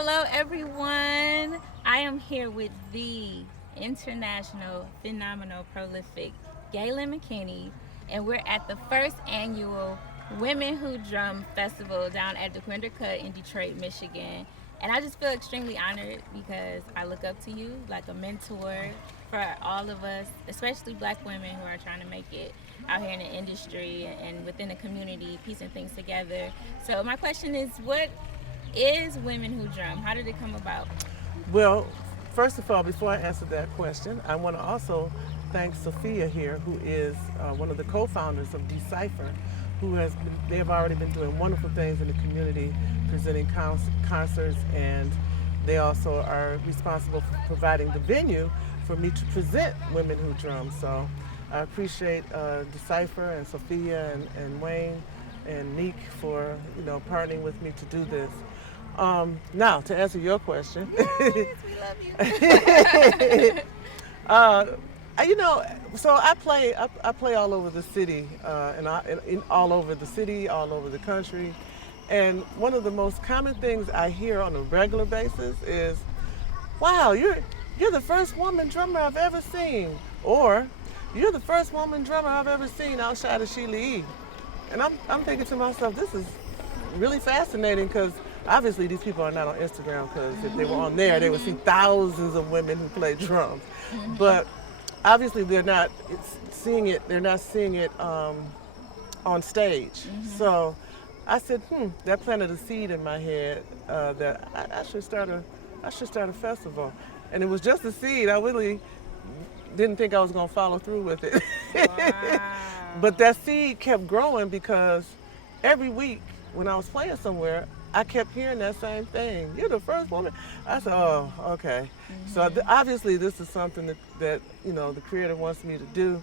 hello everyone. I am here with the international, phenomenal, prolific Gaylen McKinney, and we're at the first annual Women Who Drum Festival down at the Grinder Cut in Detroit, Michigan. And I just feel extremely honored because I look up to you like a mentor for all of us, especially black women who are trying to make it out here in the industry and within the community, piecing things together. So my question is, what is Women Who Drum? How did it come about? Well, first of all, before I answer that question, I want to also thank Sophia here, who is one of the co-founders of D.Cipher, they have already been doing wonderful things in the community, presenting concerts, and they also are responsible for providing the venue for me to present Women Who Drum. So I appreciate D.Cipher and Sophia and Wayne and Neek for partnering with me to do this. Now, to answer your question, Yes, we love you. uh, so I play all over the city, all over the city, all over the country, and one of the most common things I hear on a regular basis is, "Wow, you're the first woman drummer I've ever seen," or "You're the first woman drummer I've ever seen outside of Sheila E." And I'm thinking to myself, this is really fascinating because obviously these people are not on Instagram, because if they were on there, they would see thousands of women who play drums. But obviously they're not seeing it. They're not seeing it on stage. So I said, that planted a seed in my head that I should start a festival. And it was just a seed. I really didn't think I was going to follow through with it. Wow. But that seed kept growing because every week when I was playing somewhere, I kept hearing that same thing. "You're the first woman." I said, "Oh, okay." So obviously this is something that the creator wants me to do.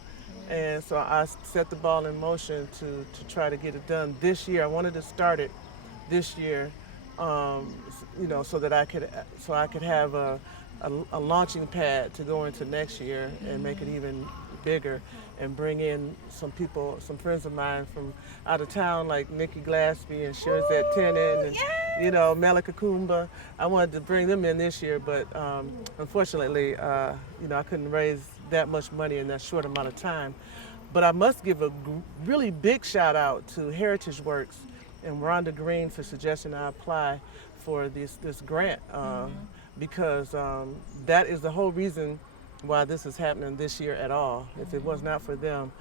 And so I set the ball in motion to try to get it done this year. I wanted to start it this year, so that I could have a launching pad to go into next year and make it even bigger and bring in some people, some friends of mine from out of town like Nikki Glaspie and Sherzette Tenen and Yes. Melika Kumba. I wanted to bring them in this year, but unfortunately, I couldn't raise that much money in that short amount of time. But I must give a really big shout out to Heritage Works and Rhonda Green for suggesting I apply for this grant, because that is the whole reason why this is happening this year at all. If it was not for them,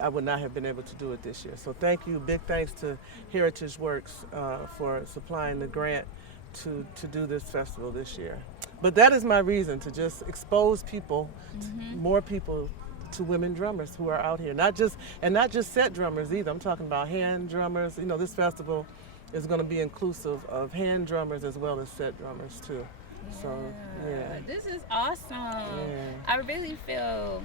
I would not have been able to do it this year. So thank you, big thanks to Heritage Works for supplying the grant to do this festival this year. But that is my reason, to just expose people, more people, to women drummers who are out here. Not just set drummers either. I'm talking about hand drummers. This festival is going to be inclusive of hand drummers as well as set drummers too. So, yeah. This is awesome. Yeah. I really feel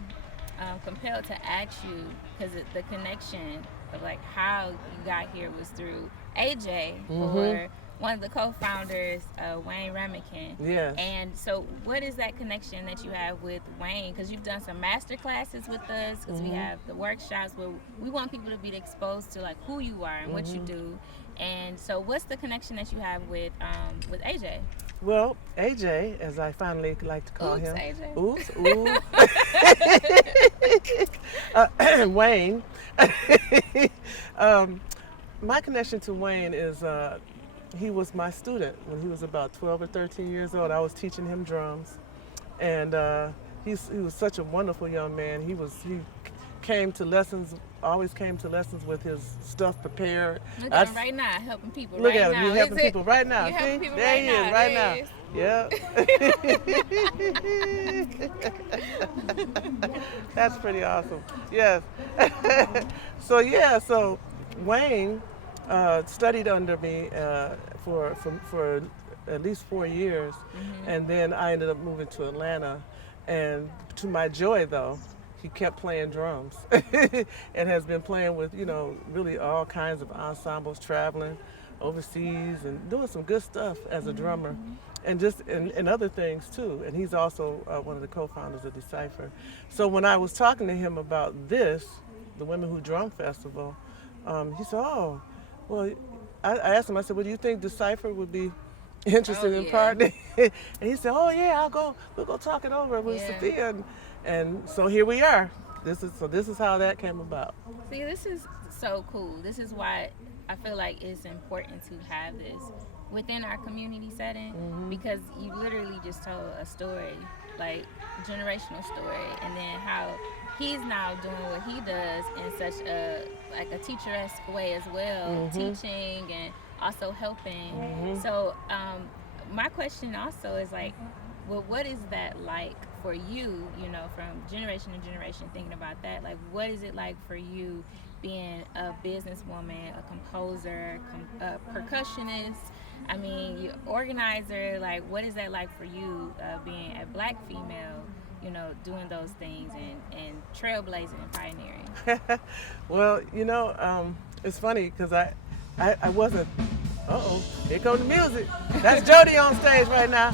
compelled to ask you because the connection of like how you got here was through AJ or one of the co-founders, Wayne Remican. Yes. And so what is that connection that you have with Wayne? Because you've done some master classes with us, because we have the workshops where we want people to be exposed to like who you are and what you do. And so what's the connection that you have with AJ? Well, AJ, as I finally like to call him. AJ. Oops, Wayne. My connection to Wayne is he was my student when he was about 12 or 13 years old. I was teaching him drums, and he was such a wonderful young man. He always came to lessons with his stuff prepared. Look at him right now, helping people Look right at now. him, he's helping people right now. You're See? helping people There he is, right now. Yeah. That's pretty awesome. Yes. So Wayne studied under me for at least 4 years, and then I ended up moving to Atlanta. And to my joy, though, he kept playing drums and has been playing with, really all kinds of ensembles, traveling overseas and doing some good stuff as a drummer, and and other things too. And he's also one of the co-founders of D.Cipher. So when I was talking to him about this, the Women Who Drum Festival, he said, "Oh, well," I asked him, I said, "Well, do you think D.Cipher would be interested Oh, in yeah. partnering. And he said, "Oh yeah, we'll go talk it over with Yeah. Sophia," and so here we are. This is how that came about. See, this is so cool. This is why I feel like it's important to have this within our community setting, because you literally just told a story, like generational story, and then how he's now doing what he does in such a like a teacher-esque way as well, teaching and also helping. So my question also is like, well, what is that like for you, you know, from generation to generation, thinking about that? Like, what is it like for you being a businesswoman, a composer, a percussionist? I mean, you organizer. Like, what is that like for you, being a black female, you know, doing those things and trailblazing and pioneering? Well, you know, it's funny because I wasn't. Here comes the music. That's Jody on stage right now.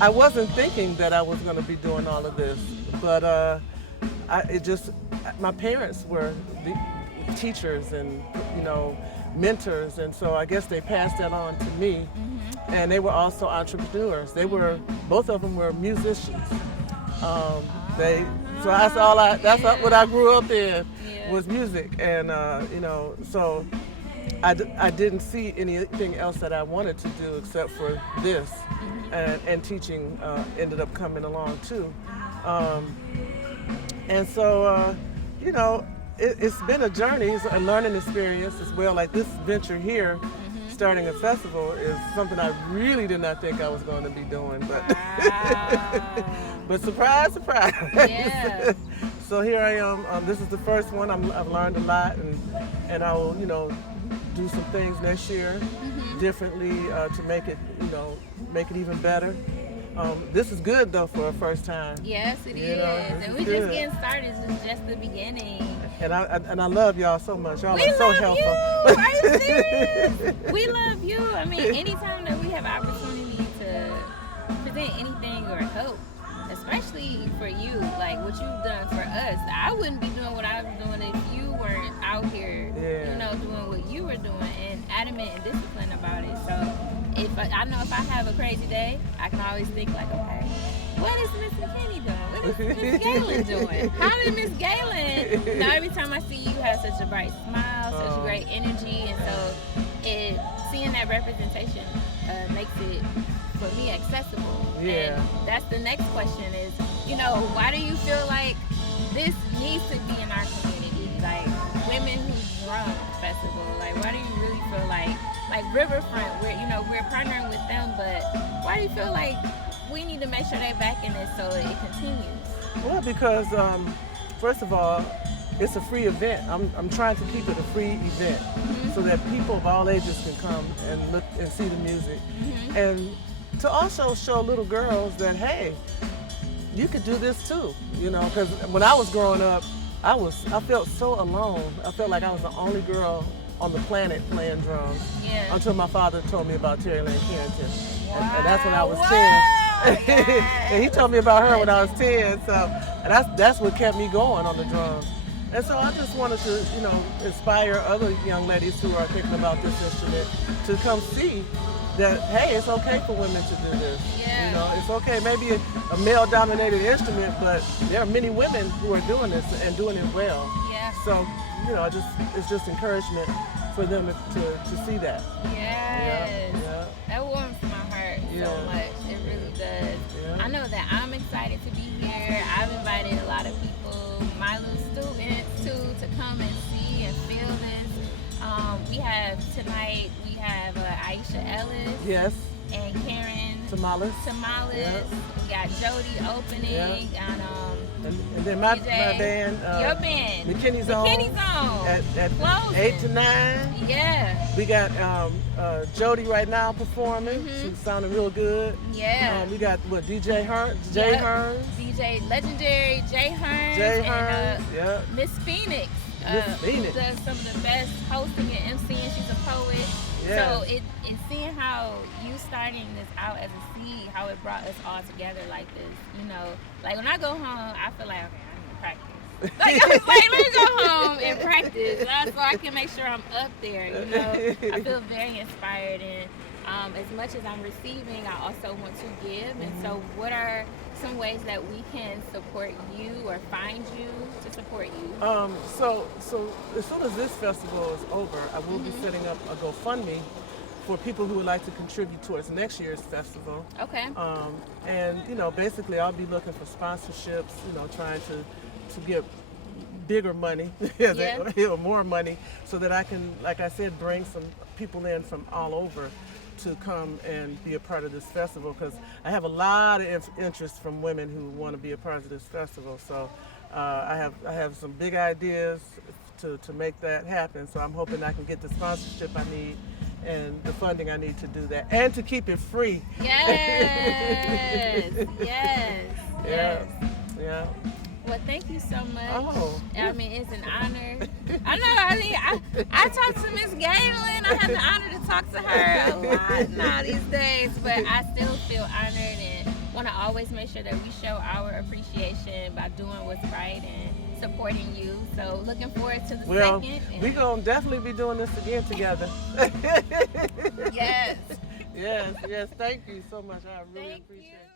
I wasn't thinking that I was going to be doing all of this, but my parents were the teachers and, you know, mentors, and so I guess they passed that on to me. And they were also entrepreneurs. Both of them were musicians. That's what I grew up in, was music, and you know, so I didn't see anything else that I wanted to do except for this, and teaching ended up coming along too, and so you know, it's been a journey, it's a learning experience as well. Like this venture here, starting a festival, is something I really did not think I was going to be doing, but but surprise, surprise. Yeah. So here I am. This is the first one. I've learned a lot, and I will, you know, do some things next year differently to make it, you know, make it even better. This is good though for a first time. Yes, it You is. know, And we're just getting started. This is just the beginning. And I love y'all so much. Y'all We are so love helpful. you. Are you serious? We love you. I mean, anytime that we have opportunity to present anything or help, especially for you, like what you've done for us, I wouldn't be doing what I was doing if you weren't out here, you know, doing what you were doing and adamant and disciplined about it. So I know if I have a crazy day, I can always think like, okay, what is Miss McKinney doing? What is Miss Galen doing? How did Miss Galen? You know, every time I see you, have such a bright smile, such great energy, and so seeing that representation makes it for me accessible. Yeah. And that's the next question is, you know, why do you feel like this needs to be in our community? Like Women Who Drum Festival. Like, why do you really feel like Riverfront, we're partnering with them, but why do you feel like we need to make sure they're backing this so it continues? Well, because first of all, it's a free event. I'm trying to keep it a free event so that people of all ages can come and look and see the music, and to also show little girls that, hey, you could do this too. You know, because when I was growing up, I felt so alone. I felt like I was the only girl on the planet playing drums. Yeah. Until my father told me about Terry Lane Carrington, and that's when I was Wow. 10. Yes. And he told me about her when I was 10. So and that's what kept me going on the drums. And so I just wanted to, you know, inspire other young ladies who are thinking about this instrument to come see that, hey, it's okay for women to do this. Yeah. You know, it's okay. Maybe a male-dominated instrument, but there are many women who are doing this and doing it well. Yeah. So, you know, it's just encouragement for them to see that. Yes. Yeah. That warms my heart so much. It really does. Yeah. I know that I'm excited to be here. I've invited a lot of people, my little students too, to come and see and feel this. Tonight we have Aisha Ellis. Yes. And Karen Tamales. Yeah. We got Jody opening. And then my DJ, band. Your band. McKinney's Zone. At Closing. 8 to 9. Yeah. We got Jody right now performing. She's sounding real good. Yeah. We got DJ Hearns, Jay Hearns. DJ legendary Jay Hearns. And Miss Phoenix. Who does some of the best hosting and MCing. She's a poet. Yeah. So it's seeing how you starting this out as a seed, how it brought us all together like this. You know, like when I go home, I feel like, okay, I need to practice. Like, I was like, let me go home and practice so I can make sure I'm up there. You know, I feel very inspired, and as much as I'm receiving, I also want to give. And so, what are some ways that we can support you or find you to support you? So as soon as this festival is over, I will be setting up a GoFundMe for people who would like to contribute towards next year's festival. Okay. And basically, I'll be looking for sponsorships. Trying to get bigger money, or more money, so that I can, like I said, bring some people in from all over to come and be a part of this festival, because I have a lot of interest from women who want to be a part of this festival. So I have some big ideas to make that happen. So I'm hoping I can get the sponsorship I need and the funding I need to do that, and to keep it free. Yes, yes, yes. Yeah. Well, thank you so much. Oh. I mean, it's an honor. I talk to Miss Galen. I have the honor to talk to her a lot now these days, but I still feel honored and want to always make sure that we show our appreciation by doing what's right and supporting you. So looking forward to the second. We're going to definitely be doing this again together. Yes. Yes. Thank you so much. I really appreciate it.